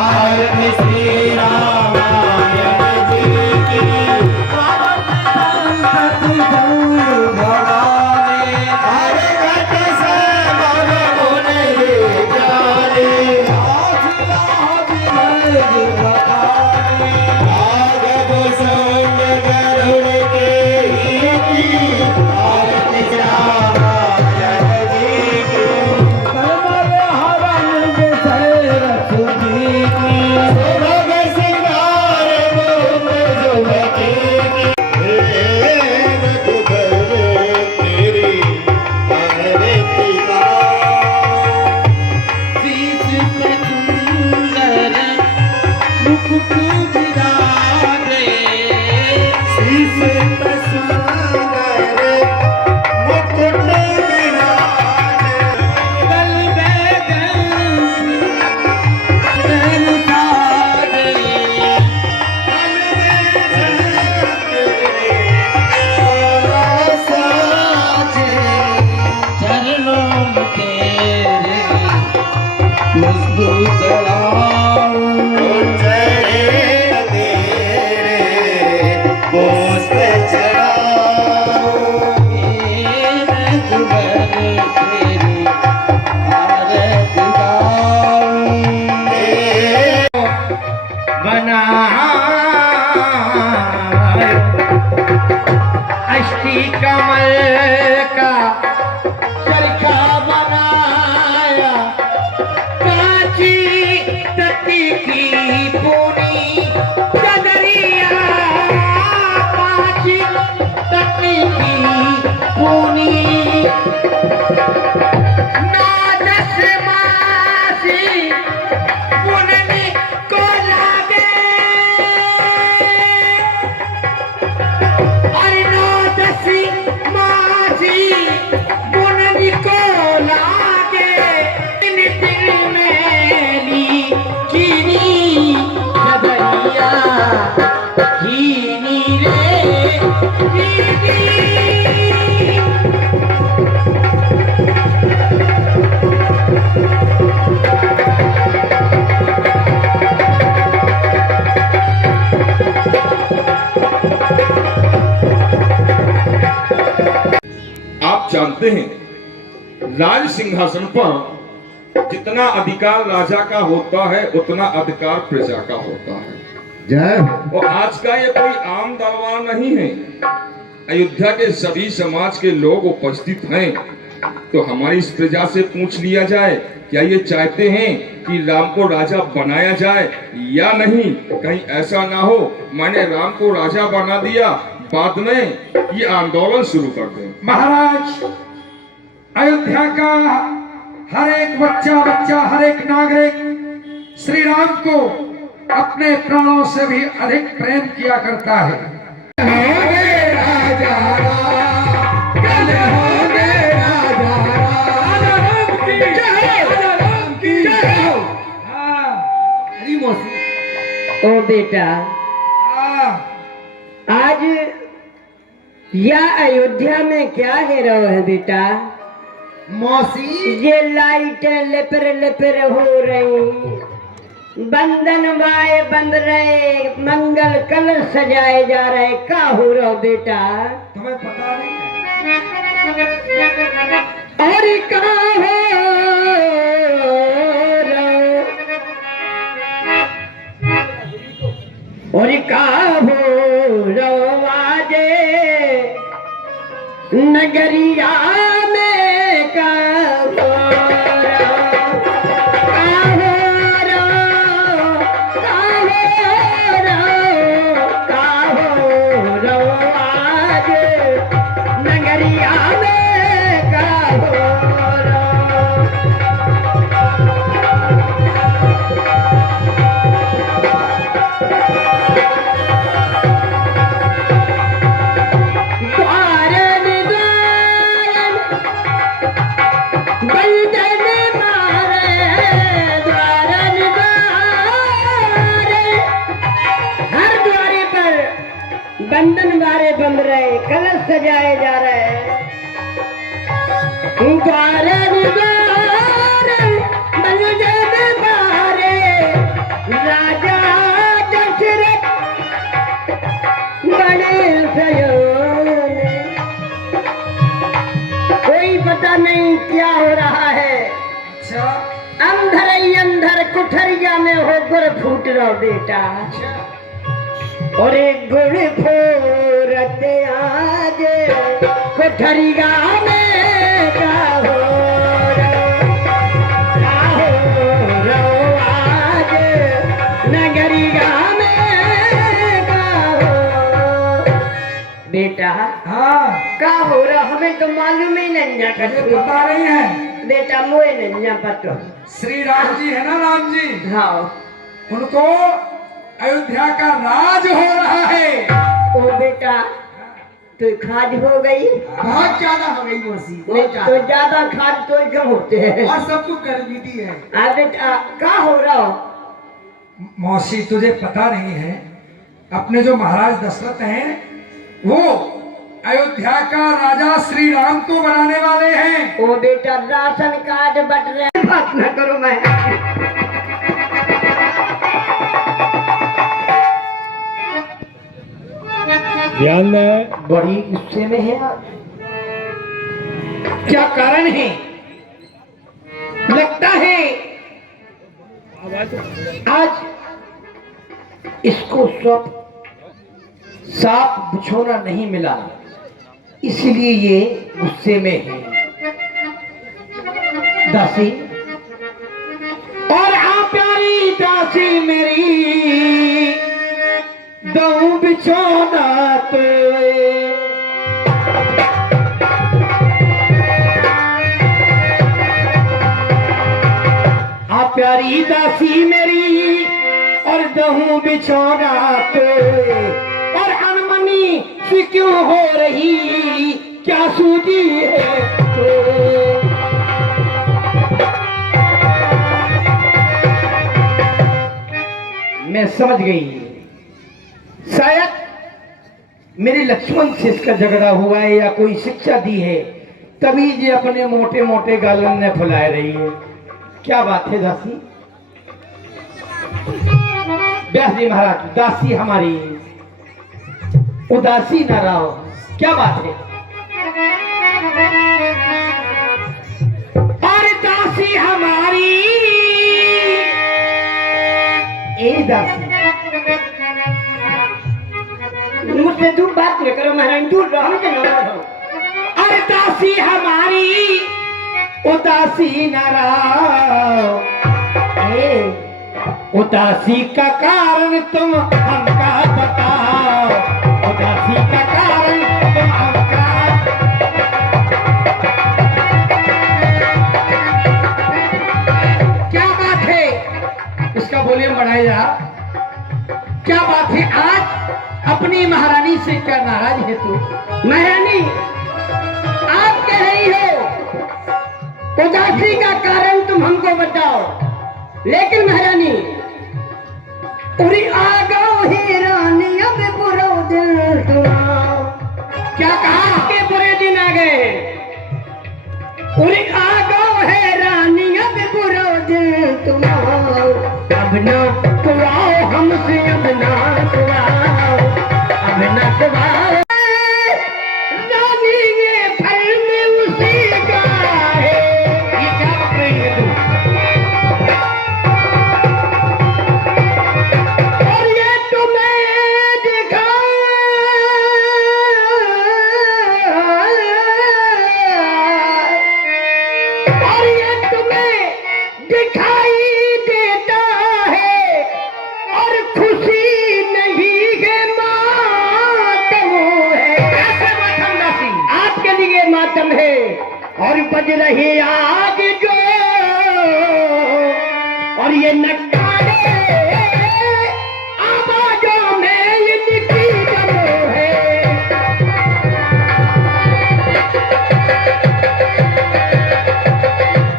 आरती श्री रामायण जी की संतति गौर भवानी हर घट से मन गुण जाने भागव संग गरुड़ के ही की आरती रामायण जी की कमल हरण जय रथ जी की सुभग सिंगार रूप जुबकी की हे रघुबर तेरी आरती का शीश पे सुंदर मुकुट विराजे शीश पे सुंदर मुकुट विराजे गल बैगन रन साजे गल बैगन तेरे साजे चरणों में तेरे खुशबू चढ़ाऊं चढ़े तेरे पुष्प चढ़ाऊं रघुबर तेरी आरती गाऊं अष्टी कमल का चरखा बनाया कांची तटी की पूरी चदरिया कांची तटी की पूरी नादस मासी पुननी को लागे अरे नादसी मासी पुननी को लागे नितिन मेली चीनी सदैया चीनी रे चीनी आप जानते हैं राज सिंहासन पर जितना अधिकार राजा का होता है उतना अधिकार प्रजा का होता है। जय और आज का ये कोई आम दरबार नहीं है। अयोध्या के सभी समाज के लोग उपस्थित हैं। तो हमारी इस प्रजा से पूछ लिया जाए, क्या ये चाहते हैं कि राम को राजा बनाया जाए या नहीं? कहीं ऐसा ना हो मैंने राम को राजा बना दिया, बाद में ये आंदोलन शुरू कर दें। महाराज, अयोध्या का हर एक बच्चा हर एक नागरिक श्री राम को अपने प्राणों से भी अधिक प्रेम किया करता है। होगे राजा राम, कल होगे राजा राम की जय, राम की जय। हरी मौसी ओ बेटा, आज यह अयोध्या में क्या है रहो है बेटा? मौसी ये लाइटें लेपर लेपर हो रही, बंधन वाए बंध रहे, मंगल कलश सजाए जा रहे, क्या हो रहा बेटा? तुम्हें पता नहीं अरे क्या हो और क्या हो रो आजे नगरिया में का हो नगरिया में का बंधन बारे बन रहे, कलश सजाए जा रहे हैं। द्वारे द्वारे बंधन बारे क्या हो रहा है? अच्छा अंधर ही अंधर कुठरिया में हो गुड़ फूट रहा बेटा। और एक गुड़ फोरते आज कुठरिया में का हो आज नगरिया में का हो। बेटा हाँ का हो रहा हमें तो मालूम ही नहीं ये कर बता रही हैं बेटा मोए नहीं पता। श्री राम जी है ना, राम जी, हाँ उनको अयोध्या का राज हो रहा है। ओ बेटा तो खाद हो गई, बहुत ज्यादा हो गई मौसी, नहीं तो ज्यादा खाद तो कम होते हैं। और सब कुछ कर भी दी है। आ बेटा का हो रहा हो? मौसी तुझे पता नहीं है, अपने जो महाराज दशरथ हैं वो अयोध्या का राजा श्री राम को बनाने वाले हैं। ओ बेटा राशन कार्ड बट रहे, बात न करो मैं। ध्यान में बड़ी गुस्से में है आप। क्या कारण है? लगता है आज इसको सब साफ बिछोना नहीं मिला, इसलिए ये गुस्से में है। दासी और आप प्यारी दासी मेरी दऊ बिछोना तो आप प्यारी दासी मेरी और दहू बिछोना तो और अनमनी सी क्यों हो रही, क्या सूझी है तो। मैं समझ गई, शायद मेरे लक्ष्मण से इसका झगड़ा हुआ है या कोई शिक्षा दी है, तभी ये अपने मोटे मोटे गालन ने फुलाए रही है। क्या बात है दासी? व्यास जी महाराज, दासी हमारी उदासी न रहो, क्या बात है? और दासी हमारी ए दासी, मुझसे दूर बात न करो महाराज, दूर रहो, हमसे न रहो। अरे दासी हमारी उदासी न रहो, उदासी का कारण तुम हमका बताओ, उदासी का कारण तुम हमका। क्या बात है? इसका वॉल्यूम बढ़ाइए। क्या बात है? आज अपनी महारानी से क्या नाराज है तू? महारानी आप कह रही हो उदासी का कारण तुम हमको बताओ, लेकिन महारानी उरी आ गओ ही रानी अब बुरा दिन तुमाओ। क्या कहा के बुरे दिन आ गए? उरी आ गओ है रानी अब बुरा दिन तुमाओ, अब ना कुआओ हमसे, अब ना कुआओ, अब ना कुआओ। रानी ये फल में उसी का है। ये क्या बक रही है तू? और ये तुम्हें दिखा और ये तुम्हें दिखाई देता है और खुशी नहीं है, मातम है। ऐसे मातम दासी, आपके लिए मातम है। और बज रही आज जो और ये नकारे आवाजों में इनकी दम है।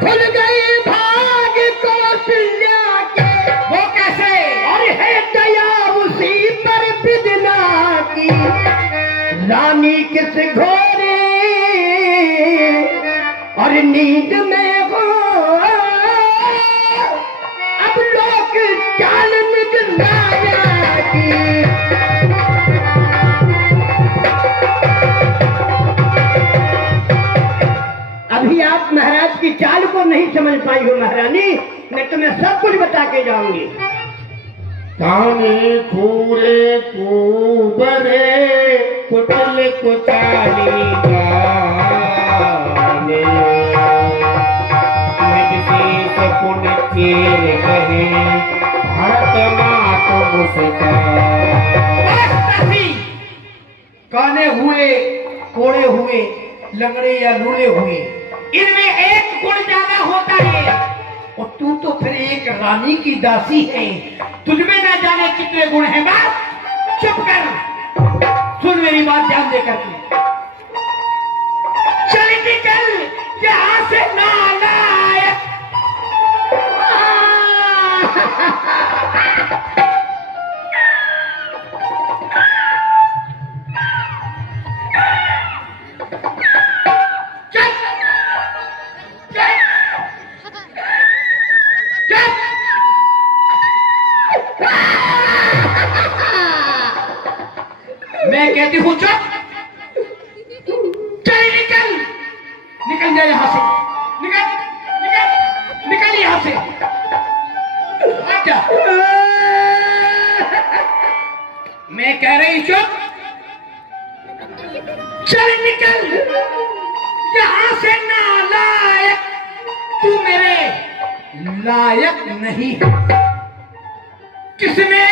खुल गई भाग कौशल्या के, वो कैसे? और है दया उसी पर बिदना की, रानी किस घोरे और नींद में हो, अब लोग चाल निगराया की। अभी आप महाराज फरमाई हो महारानी, मैं तुम्हें सब कुछ बता के जाऊंगी। ताने खूरे कुबरे कुचल कुचाली गाने, शीश पुन चीर कहे भारत मात मुस्कान। काने हुए, कोड़े हुए, लंगड़े या लूले हुए, इनमें एक गुण ज्यादा होता है, और तू तो फिर एक रानी की दासी है, तुझमें ना जाने कितने गुण हैं। बात चुप कर, सुन मेरी बात ध्यान देकर के। चल निकल यहाँ से नालायक। मैं कहती हूँ चुप, चल निकल, निकल जा यहां से, निकल निकल निकल यहां से, अच्छा। मैं कह रही चुप, चल निकल यहां से नालायक, तू मेरे लायक नहीं है। किसने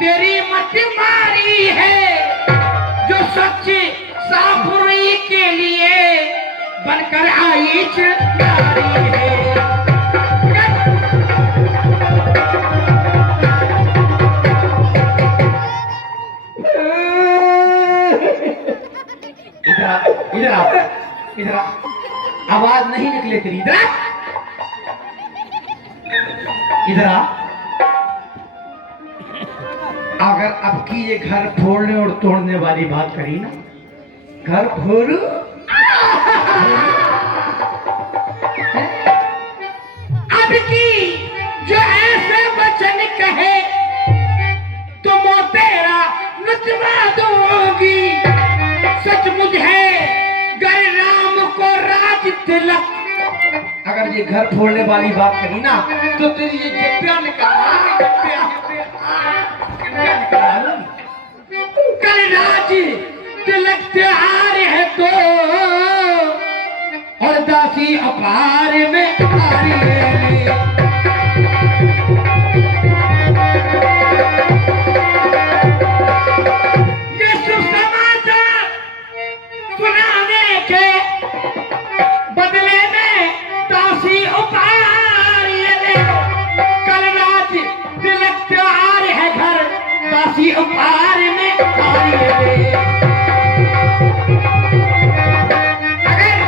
तेरी मत मारी है, जो सच्ची साफुरी के लिए बनकर आई चिंगारी है। इधर आ, इधर आ, इधर आ, आवाज नहीं निकले तेरी, इधर आ, इधर आ। अगर अब की ये घर फोड़ने और तोड़ने वाली बात करी ना, घर फोड़, अब की जो ऐसे वचन कहे तो मैं तेरा नचवा दूंगी। सचमुच है गर राम को राज तिलक। अगर ये घर फोड़ने वाली बात करी ना तो तेरी ये जप्पियां कल राज तिलक त्योहार है तो, और दासी अपार में आ रही है। ये सुसमाचार सुनाने के बदले में दासी उपहार ये ले। कल रात तिलक त्योहार है, घर दासी उपहार में आ रही है। अगर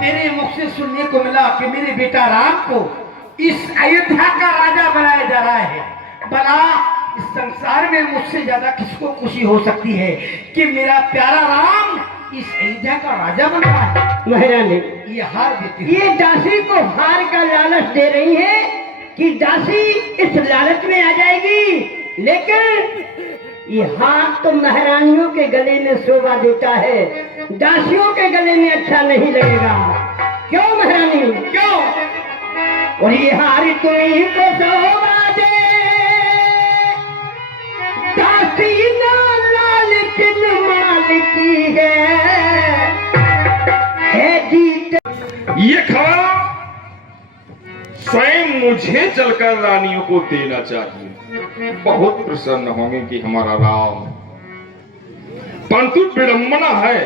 तेरे मुख से सुनने को मिला कि मेरे बेटा राम को इस अयोध्या का राजा बनाया जा रहा है, भला इस संसार में मुझसे ज्यादा किसको खुशी हो सकती है कि मेरा प्यारा राम इस अयोध्या का राजा बन रहा है। महारानी, ये हार देती है, ये दासी को हार का लालच दे रही है कि दासी इस लालच में आ जाएगी, लेकिन ये हार तो महारानियों के गले में शोभा देता है, दासियों के गले में अच्छा नहीं लगेगा। क्यों महारानी, क्यों? और ये हार तुम्हीं को शोभा दे, दासी ना लाल किन माल की है जीत। ये खबर स्वयं मुझे चलकर रानियों को देना चाहिए, बहुत प्रसन्न होंगे कि हमारा राम। परंतु विडंबना है,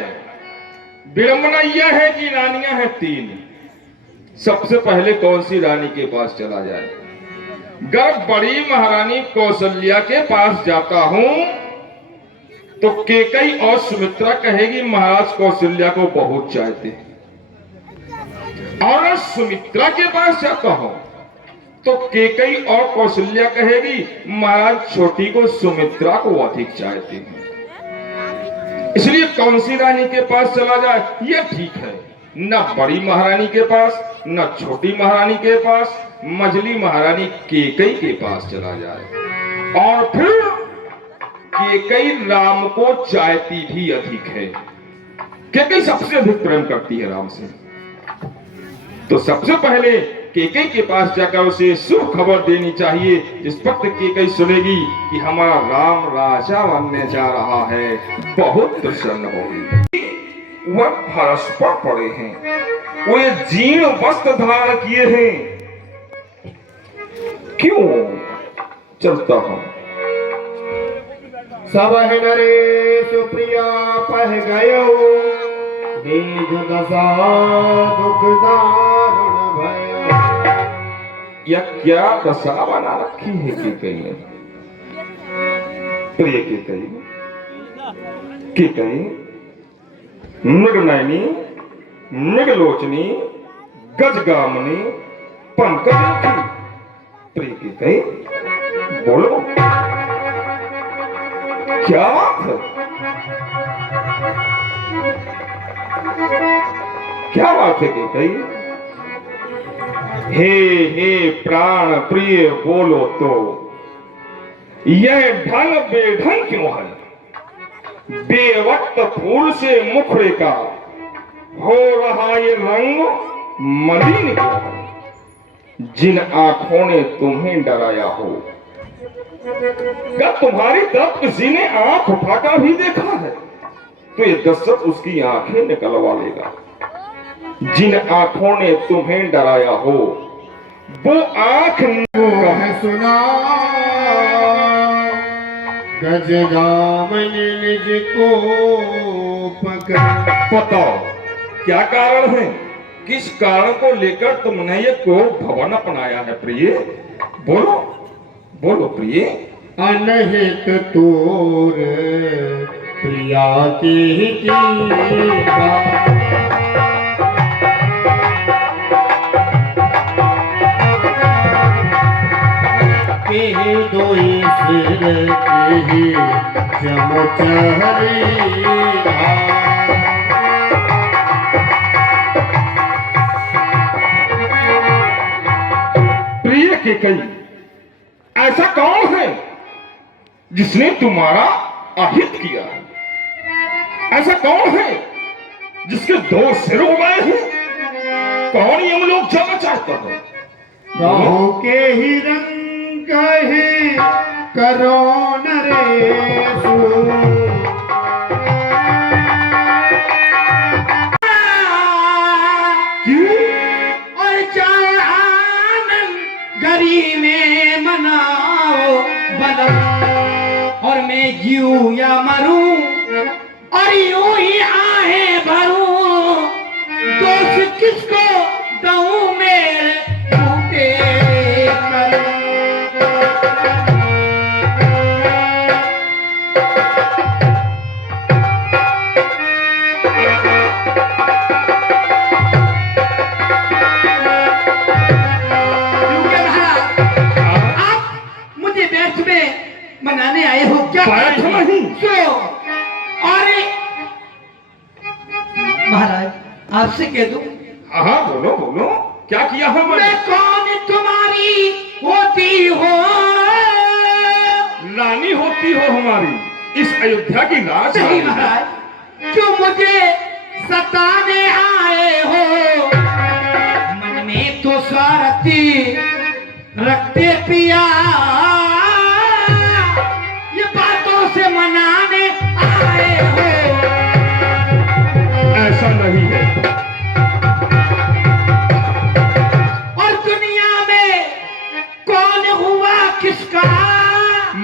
विडंबना यह है कि रानियां हैं 3। सबसे पहले कौन सी रानी के पास चला जाए? अगर बड़ी महारानी कौशल्या के पास जाता हूं तो केकई और सुमित्रा कहेगी महाराज कौशल्या को बहुत चाहते हैं, और सुमित्रा के पास जाता हूं तो केकई और कौशल्या कहेगी महाराज छोटी को सुमित्रा को अधिक चाहते हैं। इसलिए कौन सी रानी के पास चला जाए यह ठीक है, न बड़ी महारानी के पास न छोटी महारानी के पास, मझली महारानी केकई के पास चला जाए। और फिर केकई राम को चाहती भी अधिक है, केकई सबसे अधिक प्रेम करती है राम से। तो सबसे पहले केकई के पास जाकर उसे शुभ खबर देनी चाहिए, जिस वक्त केकई सुनेगी कि हमारा राम राजा बनने जा रहा है, बहुत प्रसन्न होगी। वह फर्श पर पड़े हैं, वो ये जीर्ण वस्त्र धारण किए हैं। क्यों चलता हूं? सब नरे सुप्रिया पह गयो, बीज दशा दुख दारुण भयो। यह क्या दशा बना रखी है केकई ने? प्रिय केकई मृगनयनी, मृगलोचनी, गजगामनी, पंकज। प्रिय केकई बोलो, क्या बात है? क्या बात है केकई? हे प्राण प्रिय बोलो तो, यह ढंग बेढंग क्यों है? बेवक्त फूल से मुखड़े का हो रहा ये रंग मलिन क्यों है? जिन आंखों ने तुम्हें डराया हो, क्या तुम्हारी तरफ किसी ने आंख उठाकर भी देखा है? तो ये दशरथ उसकी आंखें निकलवा लेगा। जिन आंखों ने तुम्हें डराया हो, वो आंख कह सुना गजगामन निज को पकड़। बताओ क्या कारण है? किस कारण को लेकर तुमने ये कोप भवन अपनाया है प्रिय? बोलो बोलो प्रिय। अनहित तोर प्रिया की दोई सिर की चमचहरी। प्रिय केकई, ऐसा कौन है जिसने तुम्हारा अहित किया है? ऐसा कौन है जिसके दो सिर उगाए हैं? कौन ये लोग जाना चाहता है? बाहों के ही रंग कहे करो नरेशु। और चाहे आनंद गरी में मनाओ बदल, और मैं जीऊं या मरूं और यूं ही आहें भरूं, दोष किसको दूं मेरे टूटे कल। मनाने आए हो क्या? बैठ नहीं। क्यों? अरे महाराज, आपसे कह दूं? हाँ बोलो बोलो, क्या किया है मैं कौन तुम्हारी होती हो? रानी होती हो हमारी, इस अयोध्या की राज। नहीं महाराज, क्यों मुझे सताने आए हो? मन में तो स्वार्थी रखते पिया, ये बातों से मनाने आए हो। ऐसा नहीं है। और दुनिया में कौन हुआ किसका?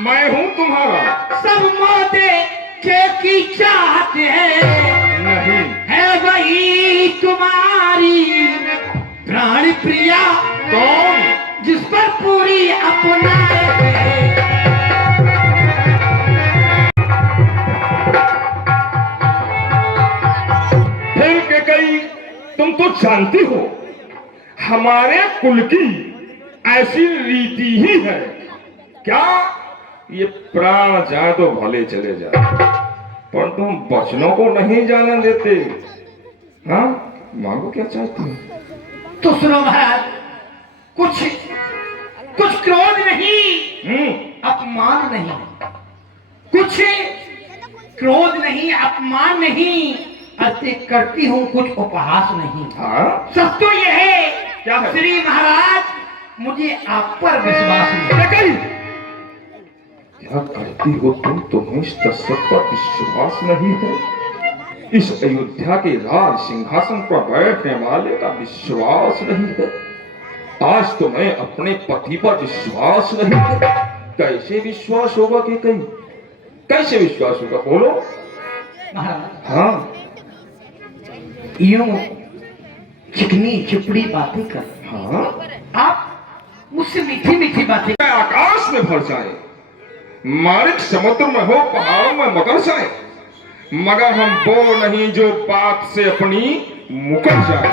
मैं हूं तुम्हारा। सब मोदे के की चाहते हैं, नहीं है वही तुम्हारी प्राण प्रिया। कौन? जिस पर पूरी अपनाए। फिर केकई, तुम तो जानती हो हमारे कुल की ऐसी रीति ही है। क्या ये प्राण जाए तो भले चले जाए, पर तुम बचनों को नहीं जाने देते। हाँ मांगो क्या चाहती हो? तो सुनो महाराज, कुछ क्रोध नहीं, अपमान नहीं। कुछ क्रोध नहीं, अपमान नहीं, अति करती हूँ कुछ उपहास नहीं। हाँ सच तो यह है क्या है? श्री महाराज मुझे आप पर विश्वास नहीं। क्या करती हो तुम? तुम्हें इस दशरथ पर विश्वास नहीं है? इस अयोध्या के राज सिंहासन पर बैठने वाले का विश्वास नहीं है? आज तुम्हें अपने पति पर विश्वास नहीं है? कैसे विश्वास होगा कि कहीं? कैसे विश्वास होगा? बोलो। महाराज हाँ, यूं चिकनी चिपड़ी बातें कर, हाँ, आप मुझसे मीठी मीठी बातें। आकाश में भर जाए, मारिक समुद्र में हो, पहाड़ों में मगर जाए, मगर हम वो नहीं जो बात से अपनी मुकर जाए।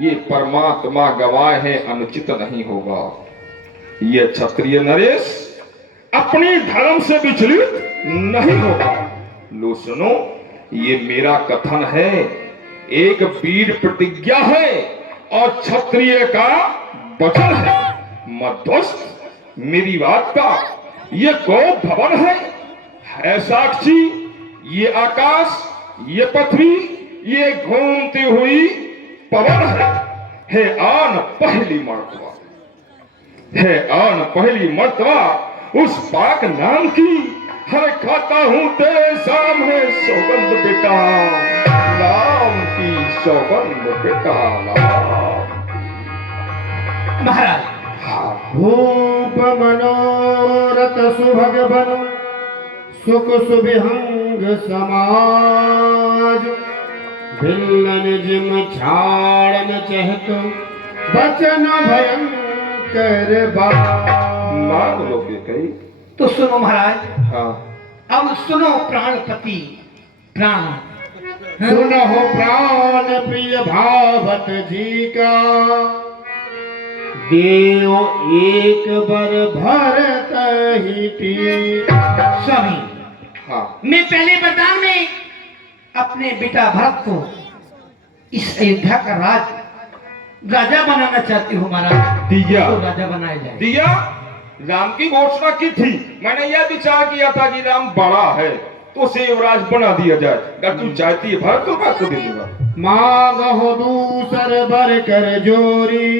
ये परमात्मा गवाह है, अनुचित नहीं होगा। ये क्षत्रिय नरेश अपने धर्म से विचलित नहीं होगा। लो सुनो, ये मेरा कथन है, एक वीर प्रतिज्ञा है और क्षत्रिय का वचन है। मध्वस्त मेरी बात का ये गौ भवन है साक्षी। ये आकाश, ये पृथ्वी, ये घूमती हुई पवन है आन पहली मर्तबा, है आन पहली मर्तबा उस पाक नाम की। हर खाता हूं तेरे सामने सौगंध बेटा, राम की सौगंध बेटा राम। महाराज धूप मनोरथ सुभग बन सुख सुविहंग समाज। भिल्लन जिम छाड़न चहत बचन भयंकर मांग लोगे कहीं? तो सुनो महाराज, हाँ, अब सुनो प्राणपति प्राण। सुनहो प्राण प्रिय भावत जी का। देव एक बर भरत ही स्वामी, हाँ, मैं पहले वरदान में अपने बेटा भरत को इस अयोध्या का राजा बनाना चाहती हूँ महाराज। दिया तो राजा बनाया जाए। दिया। राम की घोषणा की थी, मैंने यह विचार किया था कि राम बड़ा है तो उसे युवराज बना दिया जाए। अगर तू चाहती है भरत तो मैं तो दे दूंगा। मागहो दूसर बर कर जोरी।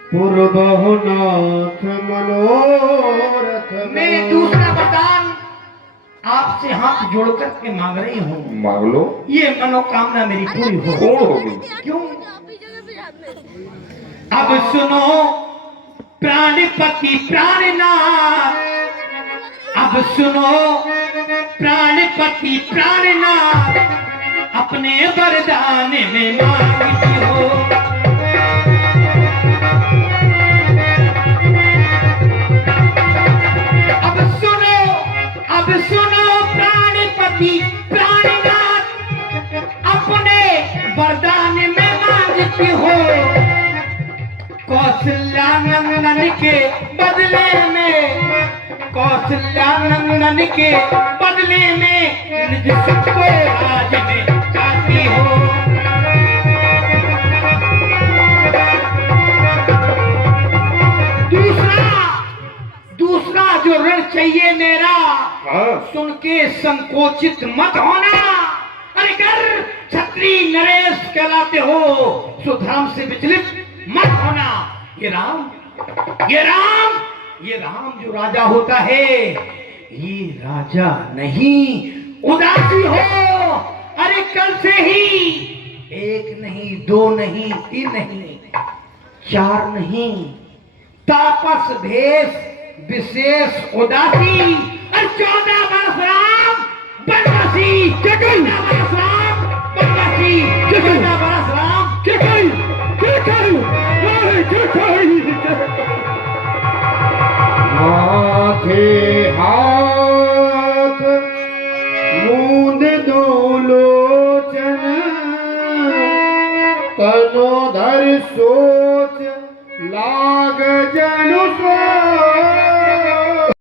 पूर्वहु नाथ मनोरथ। मैं दूसरा वरदान आपसे हाथ जोड़ करके मांग रही हूँ। मांग लो। ये मनोकामना मेरी पूरी हो। कौन होगी? क्यों? अब सुनो प्राणपति प्राणनाथ, अब सुनो प्राणपति प्राणनाथ, अपने वरदान में मांगती हो। अब सुनो प्राणपति प्राणनाथ, अपने वरदान में मांगती हो। कौशल्यानंदन के बदले में, कौशल्यानंदन के बदले में निज सुख को राज में चाहती हो। दूसरा जो ऋण चाहिए मेरा, हाँ, सुन के संकोचित मत होना। अरे कर क्षत्रिय नरेश कहलाते हो, सुधर्म से विचलित मत होना। ये राम जो राजा होता है, ये राजा नहीं उदासी हो। अरे कल से ही एक नहीं, दो नहीं, तीन नहीं, चार नहीं, तापस भेष विशेष उदासी। और 14 वर्ष राम बनवासी, 14 वर्ष राम बनवासी, 14 वर्ष राम माथे हाथ मूंद दो लोचन। तनोधर सो